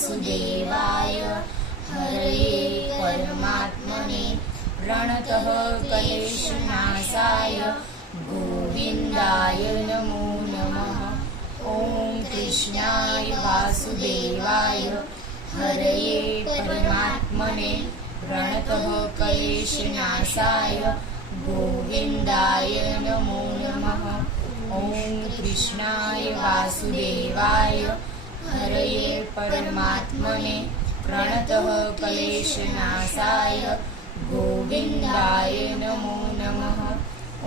वासुदेवाय हरये परमात्मने प्रणतः क्लेशनाशाय गोविन्दाय नमो नमः। ॐ कृष्णाय वासुदेवाय हरये परमात्मने प्रणतः क्लेशनाशाय गोविन्दाय नमो नमः। ॐ कृष्णाय वासुदेवाय हरये परमात्मने प्रणतः क्लेशनाशाय गोविन्दाय नमो नमः।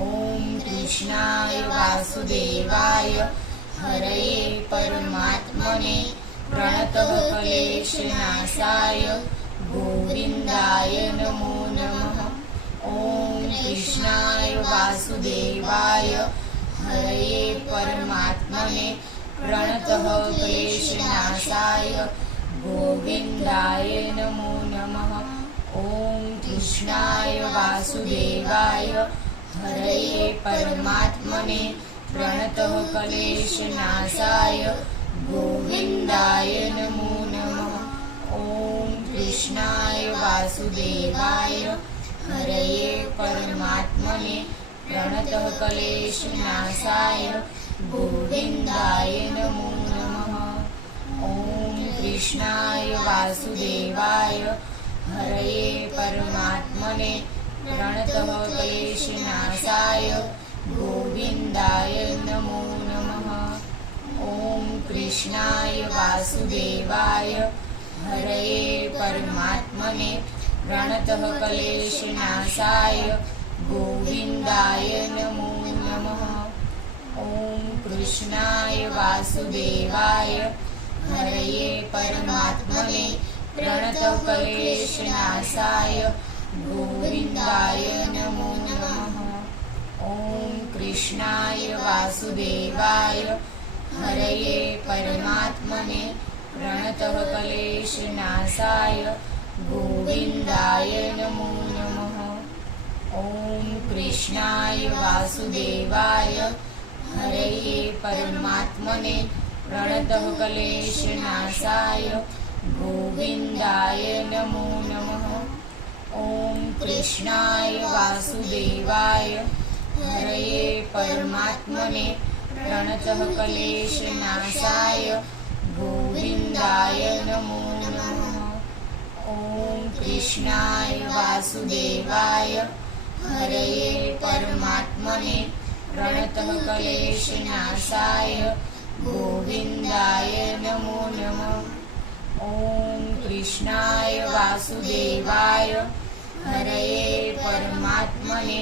ॐ कृष्णाय वासुदेवाय हरये परमात्मने प्रणतः क्लेशनाशाय गोविन्दाय नमो नमः। ॐ कृष्णाय वासुदेवाय हरये परमात्मने प्रणतः क्लेशनाशाय गोविन्दाय नमो नमः। ॐ कृष्णाय वासुदेवाय हरये परमात्मने प्रणतः क्लेशनाशाय गोविन्दाय नमो नमः। ॐ कृष्णाय वासुदेवाय हरये परमात्मने प्रणतः क्लेशनाशाय गोविन्दाय नमो नमः। ॐ कृष्णाय वासुदेवाय हरये परमात्मने प्रणतः क्लेशनाशाय गोविन्दाय नमो नमः। ॐ कृष्णाय वासुदेवाय हरये परमात्मने प्रणतः क्लेशनाशाय गोविन्दाय नमो नमः। ॐ कृष्णाय वासुदेवाय हरये परमात्मने प्रणतः क्लेशनाशाय गोविन्दाय नमो नमः। ॐ कृष्णाय वासुदेवाय हरये परमात्मने प्रणतः क्लेशनाशाय गोविन्दाय नमो नमः। ॐ कृष्णाय वासुदेवाय हरये परमात्मने प्रणतः क्लेशनाशाय गोविन्दाय नमो नमः। ॐ कृष्णाय वासुदेवाय हरये परमात्मने प्रणतः क्लेशनाशाय गोविन्दाय नमो नमः। ॐ कृष्णाय वासुदेवाय हरये परमात्मने प्रणतः क्लेशनाशाय गोविन्दाय नमो नमः। ॐ कृष्णाय वासुदेवाय हरये परमात्मने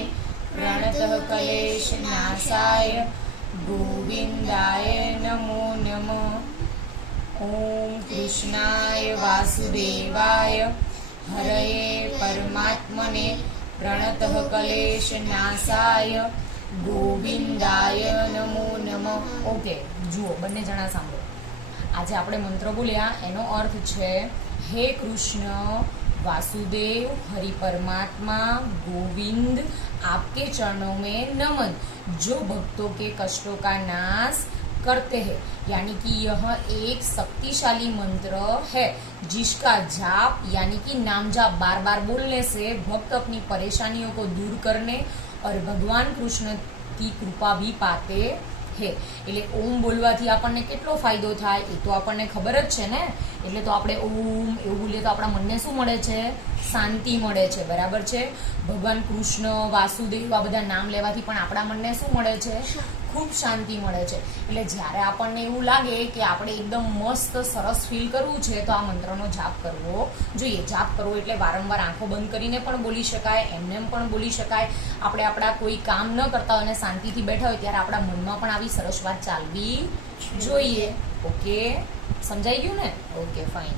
प्रणतः क्लेशनाशाय गोविन्दाय नमो नमः। ॐ कृष्णाय वासुदेवाय हरये परमात्मने प्रणतः क्लेशनाशाय गोविन्दाय नमो नमः। ओके, જુઓ બંને જણા સાંભળો। આજે આપણે મંત્ર બોલ્યા એનો અર્થ છે હે કૃષ્ણ वासुदेव हरि परमात्मा गोविंद आपके चरणों में नमन जो भक्तों के कष्टों का नाश करते हैं। यानी कि यह एक शक्तिशाली मंत्र है जिसका जाप यानी कि नाम जाप बार बार बोलने से भक्त अपनी परेशानियों को दूर करने और भगवान कृष्ण की कृपा भी पाते है। એટલે ઓમ બોલવાથી આપણને કેટલો ફાયદો થાય એ તો આપણને ખબર જ છે ને। એટલે તો આપણે ઓમ એવું બોલીએ તો આપણા મનને શું મળે છે? શાંતિ મળે છે, બરાબર છે। ભગવાન કૃષ્ણ વાસુદેવ આ બધા નામ લેવાથી પણ આપણા મનને શું મળે છે? ખૂબ શાંતિ મળે છે। એટલે જ્યારે આપણને એવું લાગે કે આપણે એકદમ મસ્ત સરસ ફીલ કરવું છે તો આ મંત્રનો જાપ કરવો જોઈએ। જાપ કરવો એટલે વારંવાર આંખો બંધ કરીને પણ બોલી શકાય, એમને પણ બોલી શકાય। આપણે આપણા કોઈ કામ ન કરતા હોય અને શાંતિથી બેઠા હોય ત્યારે આપણા મનમાં પણ આવી સરસ વાત ચાલવી જોઈએ। ઓકે, સમજાઈ ગયું ને? Okay, fine.